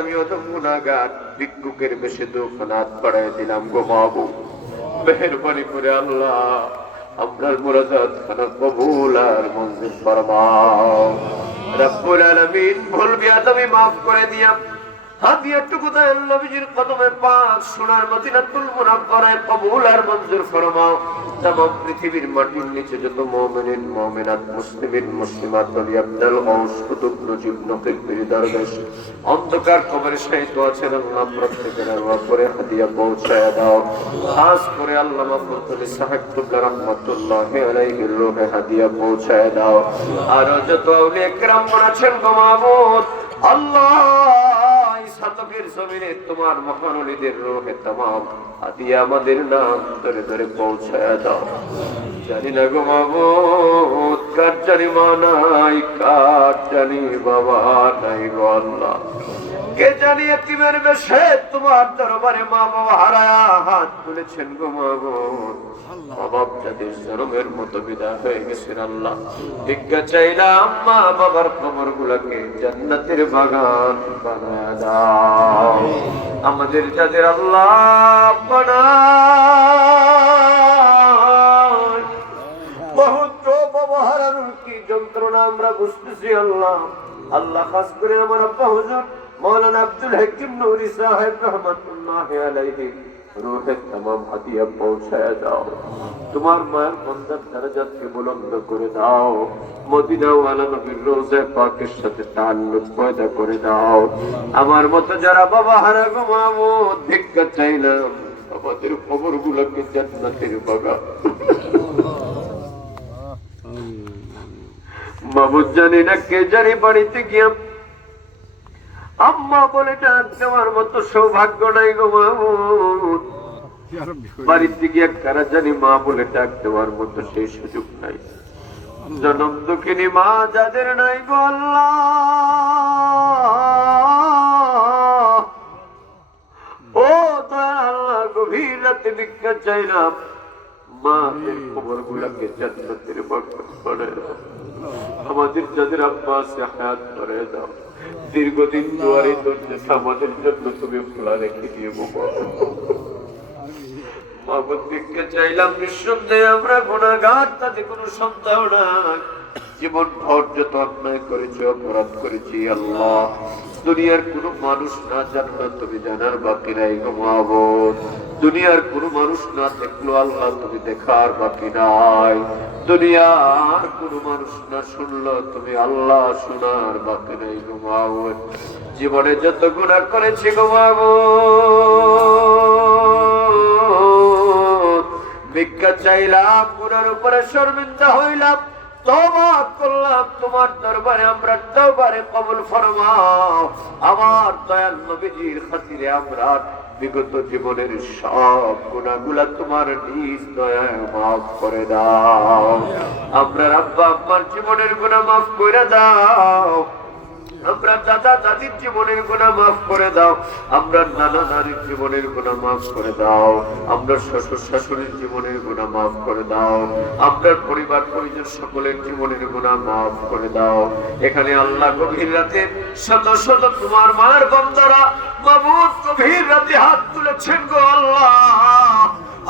আমিও তো গুনাহগার, ভিক্ষুকের বেশি দুখানা হাত বাড়ায় দিলাম গো মাহবুব। মেহেরবানি করে আল্লাহ আপনার মুরাদাত খানা কবুল আর মঞ্জুর ফরমাও। রব্বুল আলামিন ভুল বিয়াদবি মাফ করে দিয়া হাদিয়াটুকু দয়াল নবীজির কদমে পাক সোনার মদিনাতুল মুনাওয়ারায় কবুল আর মঞ্জুর ফরমাও। तमाम পৃথিবীর মাটির নিচে যত মুমিন মুমিনাত মুসলিমিন মুসলিমাত ওলি আব্দাল গৌস কুতুব নজিব নকিব পীর দরবেশ অন্ধকার কবরে শায়িত আছেন আল্লাহ প্রত্যেকের উপরে হাদিয়া পৌঁছায় দাও। খাস করে আল্লামা ফজলুল সাহেব কিবলা রাহমাতুল্লাহি আলাইহির রূহে হাদিয়া পৌঁছায় দাও। আর যত আউলিয়া কিরাম আছেন গো মাবুদ আল্লাহ সাতকের জমিনে তোমার মহান ওলিদের রূহে तमाम হাদিয়া আমাদের নাম ধরে ধরে পৌঁছায় দাও। জানি না গো মাবুদ কার জানি মা নাই, কার জানি বাবা নাই গো আল্লাহ। কে জানি এতিমের বেশে তোমার দরবারে মা বাবা হারায়া হাত তুলেছেন গো মাবুদ। বাপ যাদের জন্মের মতো বিদায় হয়ে গেছেন আল্লাহ, ভিক্ষা চাইলাম মা বাবার কবর গুলাকে জান্নাতের বাগান বানায় দাও। আমাদের যাদের আল্লাহ বানায় বহুত বাবা হারানোর কি যন্ত্রণা আমরা বুঝতেছি আল্লাহ। আল্লাহ খাস করে আমার আব্বা হুজুর মৌলানা আব্দুল হাকিম নুরি সাহেব রহমাতুল্লাহি আলাইহি রূহে तमाम হাদিয়া পৌঁছায় দাও। তোমার মায়ের মন্দার দরজাকে বুলন্দ করে দাও। মদিনা ওয়ালা নবীর রওজা পাকের সাথে তাআল্লুক পয়দা করে দাও। আমার মতো যারা বাবা হারা গো মাবুদ ভিক্ষা চাইলাম আমাদের কবরগুলোকে জান্নাতের বাগান মাবুদ। জানি না কে জানি বাড়িতে গিয়া আম্মা বলে ডাক দেওয়ার মতো সৌভাগ্য নাই গো মাবুদ। বাড়িতে গিয়ে কারা জানি মা বলে ডাক দেওয়ার মতো সেই সুযোগ নাই। জনম দুঃখিনী মা যাদের নাই গো আল্লাহ, ও দয়াল আল্লাহ গভীর রাতে ভিক্ষা চাইলাম মাদের কবর গুলাকে জান্নাতের বাগান বানায় দাও। আমাদের যাদের আব্বা আছে হায়াত করে দাও। দীর্ঘদিন দুয়ারে দরজা আমাদের জন্য তুমি খোলা রেখে দিয়ে মাবুদ ভিক্ষা চাইলাম। নিঃসন্দেহে আমরা গুনাহগার, তাতে কোনো সন্দেহ নাই। জীবন ভর যত অন্যায় করেছি অপরাধ করেছি আল্লাহ, দুনিয়ার কোনো মানুষ না জানলে তুমি জানার বাকি নাই গো মাবুদ। দুনিয়ার কোনো মানুষ না দেখলো আল্লাহ তুমি দেখার বাকি নাই। দুনিয়ার কোনো মানুষ না শুনলো তুমি আল্লাহ শোনার বাকি নাই গো মাবুদ। জীবনে যত গুনাহ করেছি গো মাবুদ, ভিক্ষা চাইলাম, গুনার উপরে শর্মিন্দা হইলাম, তওবা করলাম তোমার দরবারে। আমরা তওবারে কবুল ফরমাও। আমার দয়াল নবীজির খাতিরে আমরা বিগত জীবনের সব গুনাহগুলা তোমার নিজ দয়ায় মাফ করে দাও। আমরা আব্বা আম্মার জীবনের গুনাহ মাফ করে দাও। আমরা দাদা দাদির জীবনের গুনাহ মাফ করে দাও। আমরা নানা নানির জীবনের গুনাহ মাফ করে দাও। আমরা শ্বশুর শাশুড়ির জীবনের গুনাহ মাফ করে দাও। আমরা পরিবার পরিজন সকলের জীবনের গুনাহ মাফ করে দাও। এখানে আল্লাহ গভীর রাতে শত শত তোমার মায়ের বান্দারা মাবুদ গভীর রাতে হাত তুলেছেন গো আল্লাহ।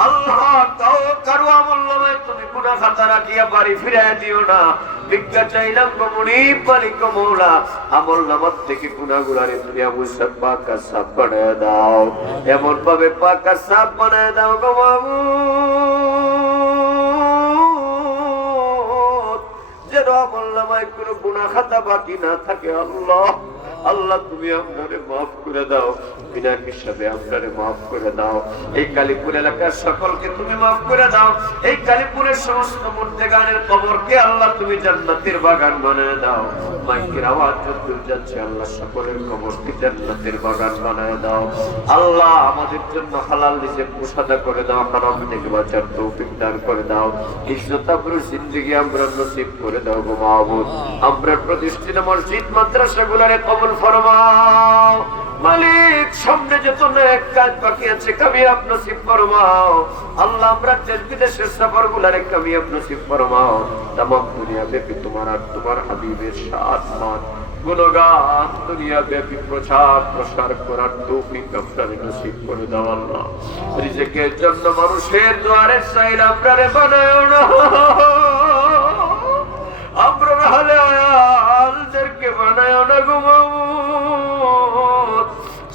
আল্লাহ তাও কারো আমল নামায় তুমি গুনাহ খাতা রাখিয়া বাড়ি ফিরাইয়া দিও না। ভিক্ষা চাইলাম গো মুনিব মালিক মওলা, আমল নামার থেকে গুনাহগুলারে তুমি আমুসাব পাক আর সাফ বানায়া দাও। এমন ভাবে পাক আর সাফ বানায়া দাও গো মাবুদ যেন আমল নামায় কোনো গুনাহ খাতা বাকি না থাকে। আল্লাহ আল্লাহ তুমি আপনারে মাফ করে দাও, বিনা হিসাবে আপনারে মাফ করে দাও। এই কালীপুর এলাকার সকলকে তুমি মাফ করে দাও। এই কালীপুরের সমস্ত মুর্দেগানের কবরকে আল্লাহ তুমি জান্নাতের বাগান বানায় দাও। মাইকের আওয়াজ যতদূর যাচ্ছে আল্লাহ সকলের কবরকে জান্নাতের বাগান বানায় দাও। আল্লাহ আমাদের জন্য হালাল রিজিক মুসাদা করে দাও, হারাম থেকে বাঁচার তৌফিক দান করে দাও। ইজ্জত আবরুর জিন্দেগি আমরা নসিব করে দাও গো মাবুদ। আমরা প্রতিষ্ঠিত মসজিদ মাদ্রাসাগুলোরে কবুল ফরমাও মালিক। সামনে যত নেক কাজ বাকি আছে কামিয়াব নসিব ফরমাও আল্লাহ। আমরা দেশ বিদেশের সফরগুলোরে কামিয়াব নসিব ফরমাও। तमाम দুনিয়া ব্যাপী তোমার আর তোমার হাবিবের সাথ গুণগান দুনিয়া ব্যাপী প্রচার প্রসার করার তৌফিক আপনারে নসিব করে দাও আল্লাহ। রিজিকের জন্য মানুষের দুয়ারে চাইলে আপনারে বানায় না, আমরা হলে আয়ালদেরকে বানায় না গো মাবুদ।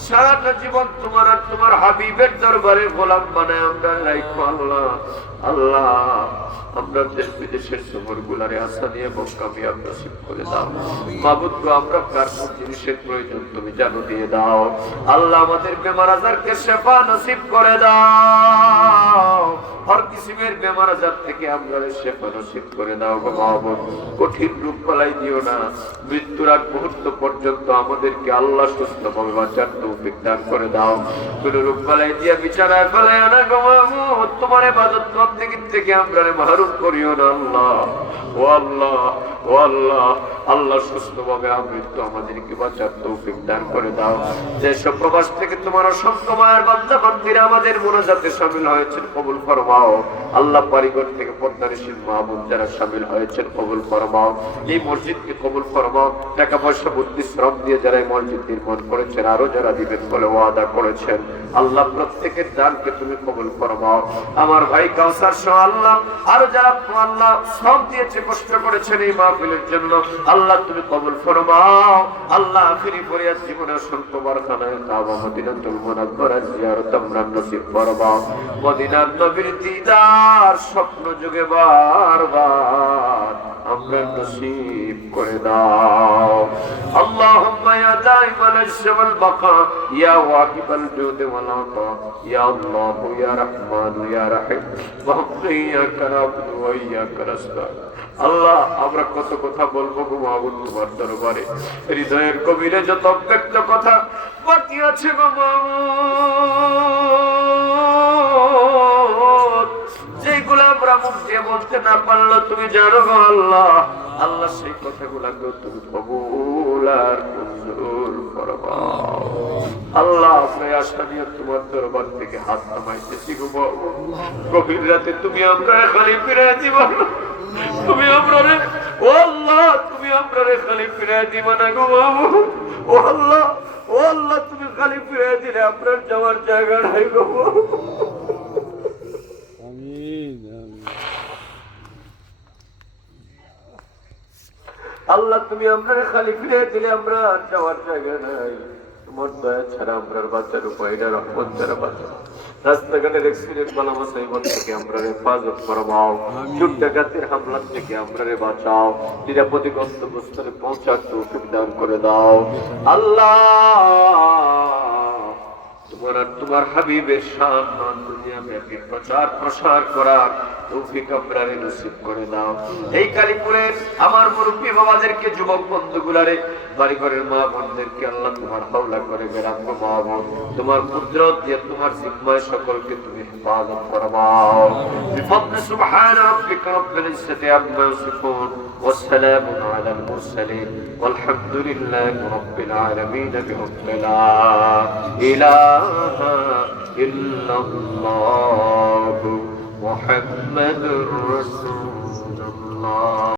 সারাটা জীবন তোমার আর তোমার হাবিবের দরবারে গোলাম বানায় আমরা রাখবো আল্লাহ। আল্লাহ আমরা দেশ বিদেশের সফর গুলারে আশা নিয়ে কামিয়াব নসিব করে দাও মাবুদ গো। আমরা কার কোন জিনিসের প্রয়োজন তুমি জানো, দিয়ে দাও আল্লাহ। আমাদের বেমার আজারকে শেফা নসিব করে দাও, হর কিসিমের বেমার আজার থেকে আমরা শেফা নসিব করে দাও গো মাবুদ। কঠিন রূপ পালাই দিও না, মৃত্যুর আগ মুহূর্ত পর্যন্ত আমাদেরকে আল্লাহ সুস্থভাবে বাঁচার তৌফিক দান করে দাও। কোন রূপ পালাই দিয়া বিছানায় ফেলাই না গো মাবুদ। তোমার ইবাদত বন্দেগী থেকে আমরা মাহরুম করিও না আল্লাহ। ও আল্লাহ, ও আল্লাহ, আল্লাহ সুস্থভাবে আমৃত্যু আমাদেরকে বাঁচার তৌফিক দান করে দাও। যেসব প্রবাস থেকে তোমার অসংখ্য মায়ের বান্দা বান্দীরা আমাদের মোনাজাতে শামিল হয়েছেন কবুল ফরমাও আল্লাহ। বাড়িঘর থেকে পর্দানিশীল মা বোন যারা শামিল হয়েছেন কবুল ফরমাও। এই মসজিদকে কবুল ফরমাও। টাকা পয়সা বুদ্ধি শ্রম দিয়ে যারা এই মসজিদ নির্মাণ করেছেন, আরো যারা দিবেন বলে ওয়াদা করেছেন আল্লাহ, প্রত্যেকের দানকে তুমি কবুল ফরমাও। আমার ভাই কাউসার সহ আল্লাহ আরো যারা আল্লাহ শ্রম দিয়েছে, কষ্ট করেছেন এই মাহফিলের জন্য আল্লাহ তুমি কবুল ফরমাও আল্লাহ। আখিরি ফরিয়াদ জীবনে অসংখ্য বারখানায় কাবা মদিনাতুল মুনাওয়ারা জিয়ারত আমরা নসিব ফরমাও। মদিনার নবীর দিদার স্বপ্ন যুগে বারবার আমরা নসিব করে দাও। আল্লাহুম্মা ইয়া দাইমাল ইশওয়াল বাকা ইয়া ওয়াহিবাল জুদ ওয়াল আতা ইয়া আল্লাহ ইয়া রহমান ইয়া রহিম ওয়া ইয়্যাকা না'বুদু ওয়া ইয়্যাকা নাস্তাঈন। আল্লাহ আমরা কত কথা বলবো গো মাবুদ তোমার দরবারে, হৃদয়ের গভীরে যত ব্যক্ত কথা বাকি আছে গো মাবুদ, যেগুলো আমরা মুখ দিয়ে বলতে না পারলো তুমি জানো গো আল্লাহ। আল্লাহ সেই কথাগুলোকে তুমি কবুল আর মঞ্জুর ফরমাও আল্লাহ। আমরা আশা নিয়ে তোমার দরবার থেকে হাত নামাইতেছি গো মাবুদ। গভীর রাতে তুমি আমরা খালি ফিরে দিবা, তুমি আমরা ও আল্লাহ, তুমি আমরা খালি ফিরে দিবা না গো মাবুদ। ও আল্লাহ, ও আল্লাহ, তুমি খালি ফিরে দিলে আপনার যাওয়ার জায়গা নাই গো। আল্লাহ তুমি আমরা খালি ফিরে দিলে আমরা যাওয়ার জায়গা নাই। তোমার দয়া ছাড়া আমরা বাঁচার উপায় না, রহমত ছাড়া বাঁচা। রাস্তাঘাটের অ্যাক্সিডেন্ট বানামা সাইবন থেকে আমরা হেফাজত ফরমাও, চোর ডাকাতের হামলা থেকে আমরা বাঁচাও, নিরাপদে গন্তব্যস্থলে পৌঁছার তৌফিক দান করে দাও আল্লাহ। তোমার আর তোমার হাবিবের শান দুনিয়া ব্যাপী প্রচার প্রসার করার তৌফিক আপনারে নসিব করে দাও। এই কালীপুরের আমার মুরব্বী বাবাদেরকে, যুবক বন্ধুগুলারে, বাড়ি ঘরের মা বোনদেরকে আল্লাহ তোমার হাওলা করে বেরাঙ্গ মা বোন তোমার কুদরত দিয়ে তোমার জিম্মায় সকলকে তুমি হেফাজত ফরমাও। বিফضل سبحان ربك رب العزة عما يصفون والسلام على المرسلين والحمد لله رب العالمين بحق لا إله إلا الله محمد رسول الله.